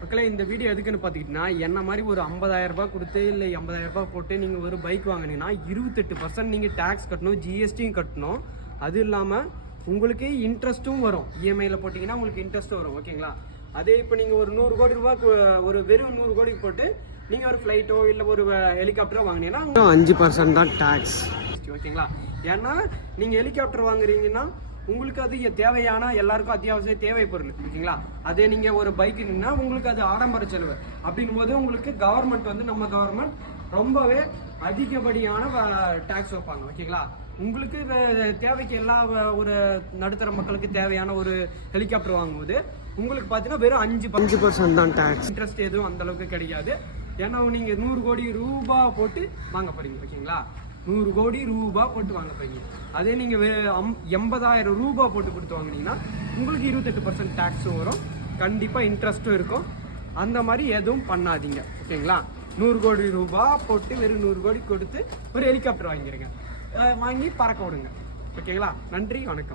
மக்களே இந்த வீடியோ எதுக்குன்னு பார்த்துக்கிட்டிங்கன்னா என்ன மாதிரி ஒரு 50,000 ரூபாய் கொடுத்து இல்லை 50,000 ரூபாய் போட்டு நீங்கள் ஒரு பைக் வாங்கினீங்கன்னா 28% நீங்கள் டேக்ஸ் கட்டணும், ஜிஎஸ்டியும் கட்டணும். அது இல்லாமல் உங்களுக்கு இன்ட்ரெஸ்ட்டும் வரும். இஎம்ஐயில் போட்டிங்கன்னா உங்களுக்கு இன்ட்ரெஸ்ட்டும் வரும். ஓகேங்களா? அதே இப்போ நீங்கள் ஒரு 100 கோடி ரூபாய்க்கு ஒரு வெறும் 100 கோடிக்கு போட்டு நீங்கள் ஒரு ஃப்ளைட்டோ இல்லை ஒரு ஹெலிகாப்டரோ வாங்கினீங்கன்னா 5% தான் டேக்ஸ். ஓகேங்களா? ஏன்னா நீங்கள் ஹெலிகாப்டர் வாங்குறீங்கன்னா உங்களுக்கு அது தேவையான எல்லாருக்கும் அத்தியாவசிய தேவை பொருள். ஓகேங்களா? அதே நீங்கள் ஒரு பைக்குன்னா உங்களுக்கு அது ஆடம்பர செலவு. அப்படின்னும் போது உங்களுக்கு கவர்மெண்ட் வந்து நம்ம கவர்மெண்ட் ரொம்பவே அதிகப்படியான டேக்ஸ் வைப்பாங்க. ஓகேங்களா? உங்களுக்கு தேவைக்கு எல்லா ஒரு நடுத்தர மக்களுக்கு தேவையான ஒரு ஹெலிகாப்டர் வாங்கும்போது உங்களுக்கு பார்த்தீங்கன்னா வெறும் 5% தான் டேக்ஸ். இன்ட்ரெஸ்ட் எதுவும் அந்த அளவுக்கு கிடையாது. ஏன்னா நீங்கள் 100 கோடி ரூபாய் போட்டு வாங்க போறீங்க. ஓகேங்களா? 100 கோடி ரூபாய் போட்டு வாங்க போறீங்க. அதே நீங்கள் 80,000 ரூபாய் போட்டு கொடுத்து வாங்கினீங்கன்னா உங்களுக்கு 28% டேக்ஸும் வரும், கண்டிப்பாக இன்ட்ரெஸ்ட்டும் இருக்கும். அந்த மாதிரி எதுவும் பண்ணாதீங்க. ஓகேங்களா? 100 கோடி ரூபாய் போட்டு வெறும் 100 கோடி கொடுத்து ஒரு ஹெலிகாப்டர் வாங்கிடுங்க, வாங்கி பறக்க விடுங்க. ஓகேங்களா? நன்றி, வணக்கம்.